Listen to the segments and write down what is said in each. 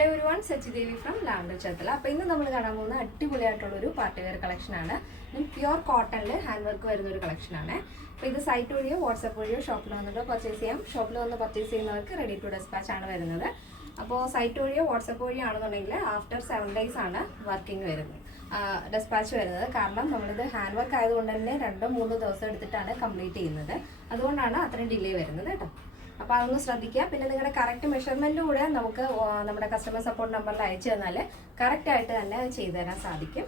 Hello everyone, Sachi Devi from Lavender Chatala. അപ്പോൾ ഇന്ന് നമ്മൾ കാണാൻ പോകുന്ന അടിപൊളിയായിട്ടുള്ള ഒരു പാർട്ടി വെയർ കളക്ഷൻ ആണ്. പ്യുവർ കോട്ടണിൽ ഹാൻഡ് വർക്ക് വരുന്ന ഒരു കളക്ഷൻ ആണ്. അപ്പോൾ ഇത് സൈറ്റ് വഴിയോ വാട്സ്ആപ്പ് വഴിയോ ഷോപ്പിൽ വന്നിട്ട് പർച്ചേസ് ചെയ്യാം. ഷോപ്പിൽ വന്ന് പർച്ചേസ് ചെയ്യുന്നവർക്ക് റെഡി ടു ഡെസ്പാച്ച് ആണ് വരുന്നത്. അപ്പോൾ സൈറ്റ് വഴിയോ വാട്സ്ആപ്പ് വഴിയോ ആണെന്നുണ്ടെങ്കിൽ ആഫ്റ്റർ 7 days ആണ് വർക്കിംഗ് വരുന്നത്, ഡെസ്പാച്ച് വരുന്നത്. കാരണം നമ്മളിത് ഹാൻഡ് വർക്ക് ആയതുകൊണ്ട് തന്നെ 2-3 ദിവസം എടുത്തിട്ടാണ് കംപ്ലീറ്റ് ചെയ്യുന്നത്. അതുകൊണ്ടാണ് അത്രയും ഡിലേ വരുന്നത് കേട്ടോ. അപ്പോൾ അതൊന്ന് ശ്രദ്ധിക്കുക. പിന്നെ നിങ്ങളുടെ കറക്റ്റ് മെഷർമെൻറ്റ് കൂടെ നമുക്ക് നമ്മുടെ കസ്റ്റമർ സപ്പോർട്ട് നമ്പറിൽ അയച്ചു തന്നാൽ കറക്റ്റായിട്ട് തന്നെ ചെയ്തു തരാൻ സാധിക്കും.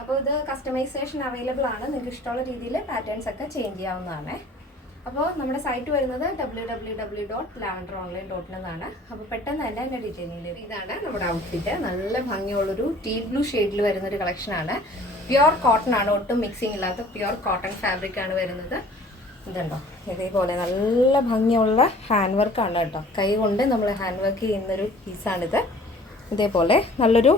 അപ്പോൾ ഇത് കസ്റ്റമൈസേഷൻ അവൈലബിൾ ആണ്. നിങ്ങൾക്ക് ഇഷ്ടമുള്ള രീതിയിൽ പാറ്റേൺസ് ഒക്കെ ചേഞ്ച് ചെയ്യാവുന്നതാണ്. അപ്പോൾ നമ്മുടെ സൈറ്റ് വരുന്നത് www.lavenderonline.in എന്നാണ്. അപ്പോൾ പെട്ടെന്ന് തന്നെ എൻ്റെ ഡീറ്റെയിലിൽ ഇതാണ് നമ്മുടെ ഔട്ട്ഫിറ്റ്. നല്ല ഭംഗിയുള്ളൊരു ടീ ബ്ലൂ ഷെയ്ഡിൽ വരുന്നൊരു കളക്ഷനാണ്. പ്യുവർ കോട്ടൺ ആണ്, ഒട്ടും മിക്സിംഗ് ഇല്ലാത്ത പ്യുവർ കോട്ടൺ ഫാബ്രിക് ആണ് വരുന്നത്. ഇതുണ്ടോ, ഇതേപോലെ നല്ല ഭംഗിയുള്ള ഹാൻഡ് വർക്കാണ് കേട്ടോ. കൈ കൊണ്ട് നമ്മൾ ഹാൻഡ് വർക്ക് ചെയ്യുന്നൊരു പീസാണിത്. ഇതേപോലെ നല്ലൊരു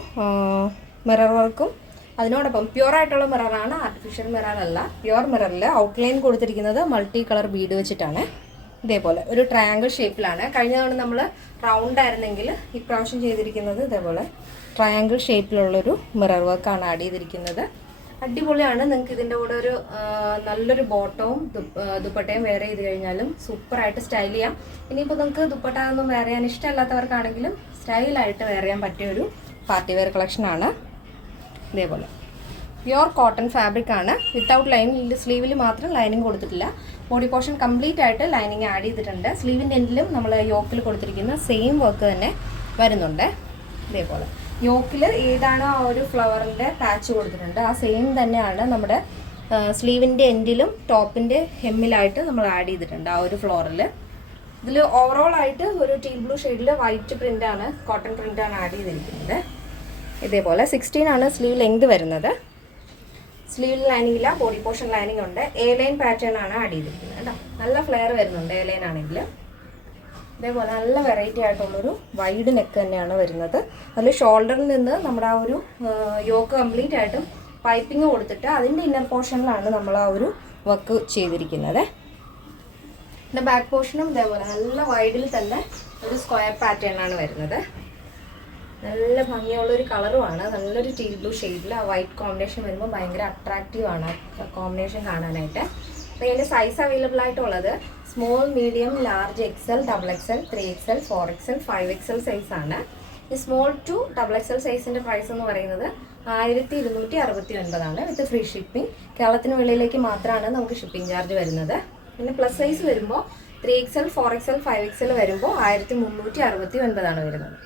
മിറർ വർക്കും അതിനോടൊപ്പം പ്യുവറായിട്ടുള്ള മിററാണ്, ആർട്ടിഫിഷ്യൽ മിറർ അല്ല. പ്യുവർ മിററിൽ ഔട്ട്ലൈൻ കൊടുത്തിരിക്കുന്നത് മൾട്ടി കളർ ബീഡ് വെച്ചിട്ടാണ്. ഇതേപോലെ ഒരു ട്രയാങ്കിൾ ഷേപ്പിലാണ്. കഴിഞ്ഞ തവണ നമ്മൾ റൗണ്ട് ആയിരുന്നെങ്കിൽ ഇപ്രാവശ്യം ചെയ്തിരിക്കുന്നത് ഇതേപോലെ ട്രയാങ്കിൾ ഷേപ്പിലുള്ളൊരു മിറർ വർക്കാണ് ആഡ് ചെയ്തിരിക്കുന്നത്. അടിപൊളിയാണ്. നിങ്ങൾക്ക് ഇതിൻ്റെ കൂടെ ഒരു നല്ലൊരു ബോട്ടവും ദുപ്പട്ടയും വെയർ ചെയ്ത് കഴിഞ്ഞാലും സൂപ്പറായിട്ട് സ്റ്റൈൽ ചെയ്യാം. ഇനിയിപ്പോൾ നിങ്ങൾക്ക് ദുപ്പട്ട ഒന്നും വെയർ ചെയ്യാൻ ഇഷ്ടമല്ലാത്തവർക്കാണെങ്കിലും സ്റ്റൈലായിട്ട് വെയർ ചെയ്യാൻ പറ്റിയ ഒരു പാർട്ടി വെയർ കളക്ഷനാണ്. ഇതേപോലെ പ്യുവർ കോട്ടൺ ഫാബ്രിക് ആണ്, വിത്തൗട്ട് ലൈനിങ്. സ്ലീവിൽ മാത്രം ലൈനിങ് കൊടുത്തിട്ടില്ല. ബോഡി പോർഷൻ കംപ്ലീറ്റ് ആയിട്ട് ലൈനിങ് ആഡ് ചെയ്തിട്ടുണ്ട്. സ്ലീവിൻ്റെ എൻഡിലും നമ്മൾ യോക്കിൽ കൊടുത്തിരിക്കുന്ന സെയിം വർക്ക് തന്നെ വരുന്നുണ്ട്. ഇതേപോലെ യോക്കിൽ ഏതാണോ ആ ഒരു ഫ്ലവറിൻ്റെ പാച്ച് കൊടുത്തിട്ടുണ്ട് ആ സെയിം തന്നെയാണ് നമ്മുടെ സ്ലീവിൻ്റെ എൻഡിലും ടോപ്പിൻ്റെ ഹെമ്മിലായിട്ട് നമ്മൾ ആഡ് ചെയ്തിട്ടുണ്ട് ആ ഒരു ഫ്ലോറിൽ. ഇതിൽ ഓവറോൾ ആയിട്ട് ഒരു ടീ ബ്ലൂ ഷെയ്ഡിൽ വൈറ്റ് പ്രിൻ്റാണ്, കോട്ടൺ പ്രിൻ്റാണ് ആഡ് ചെയ്തിരിക്കുന്നത്. ഇതേപോലെ 16 ആണ് സ്ലീവ് ലെങ്ത് വരുന്നത്. സ്ലീവിൽ ലൈനിങ് ഇല്ല, ബോഡി പോർഷൻ ലൈനിങ് ഉണ്ട്. എ ലൈൻ പാറ്റേൺ ആണ് ആഡ് ചെയ്തിരിക്കുന്നത് കേട്ടോ. നല്ല ഫ്ലെയർ വരുന്നുണ്ട് എ ലൈൻ ആണെങ്കിൽ. ഇതേപോലെ നല്ല വെറൈറ്റി ആയിട്ടുള്ളൊരു വൈഡ് നെക്ക് തന്നെയാണ് വരുന്നത്. അതിൽ ഷോൾഡറിൽ നിന്ന് നമ്മുടെ ആ ഒരു യോക്ക് കംപ്ലീറ്റ് ആയിട്ടും പൈപ്പിംഗ് കൊടുത്തിട്ട് അതിൻ്റെ ഇന്നർ പോർഷനിലാണ് നമ്മൾ ആ ഒരു വർക്ക് ചെയ്തിരിക്കുന്നത്. പിന്നെ ബാക്ക് പോർഷനും ഇതേപോലെ നല്ല വൈഡിൽ തന്നെ ഒരു സ്ക്വയർ പാറ്റേൺ ആണ് വരുന്നത്. നല്ല ഭംഗിയുള്ളൊരു കളറുമാണ്, നല്ലൊരു ടീ ബ്ലൂ ഷെയ്ഡിൽ ആ വൈറ്റ് കോമ്പിനേഷൻ വരുമ്പോൾ ഭയങ്കര അട്രാക്റ്റീവ് ആണ് കോമ്പിനേഷൻ കാണാനായിട്ട്. അപ്പോൾ ഇതിൻ്റെ സൈസ് അവൈലബിൾ ആയിട്ടുള്ളത് small, medium, large, XL, XXL, 3XL, 4XL, 5XL സൈസാണ്. ഈ സ്മോൾ ടു XXL സൈസിൻ്റെ പ്രൈസ് എന്ന് പറയുന്നത് 1269 വിത്ത് ഫ്രീ ഷിപ്പിംഗ്. കേരളത്തിന് വെളിയിലേക്ക് മാത്രമാണ് നമുക്ക് ഷിപ്പിംഗ് ചാർജ് വരുന്നത്. പിന്നെ പ്ലസ് സൈസ് വരുമ്പോൾ 3XL, 4XL, 5XL വരുമ്പോൾ 1369 വരുന്നത്.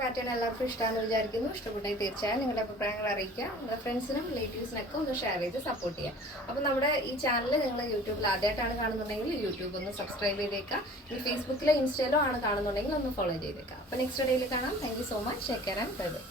പാറ്റേൺ എല്ലാവർക്കും ഇഷ്ടമാണെന്ന് വിചാരിക്കുന്നു. ഇഷ്ടപ്പെട്ടെങ്കിൽ തീർച്ചയായും നിങ്ങളുടെ അഭിപ്രായങ്ങൾ അറിയിക്കുക. നിങ്ങളുടെ ഫ്രണ്ട്സിനും റിലേറ്റീവ്സിനൊക്കെ ഒന്ന് ഷെയർ ചെയ്ത് സപ്പോർട്ട് ചെയ്യുക. അപ്പോൾ നമ്മുടെ ഈ ചാനൽ നിങ്ങൾ യൂട്യൂബിൽ ആദ്യമായിട്ടാണ് കാണുന്നുണ്ടെങ്കിൽ യൂട്യൂബ് ഒന്ന് സബ്സ്ക്രൈബ് ചെയ്തേക്കുക. ഇനി ഫേസ്ബുക്കിലോ ഇൻസ്റ്റയിലോ ആണ് കാണുന്നുണ്ടെങ്കിൽ ഒന്ന് ഫോളോ ചെയ്തേക്കുക. അപ്പോൾ നെക്സ്റ്റ് ഡേയിൽ കാണാം. Thank you so much. Take care and bye bye.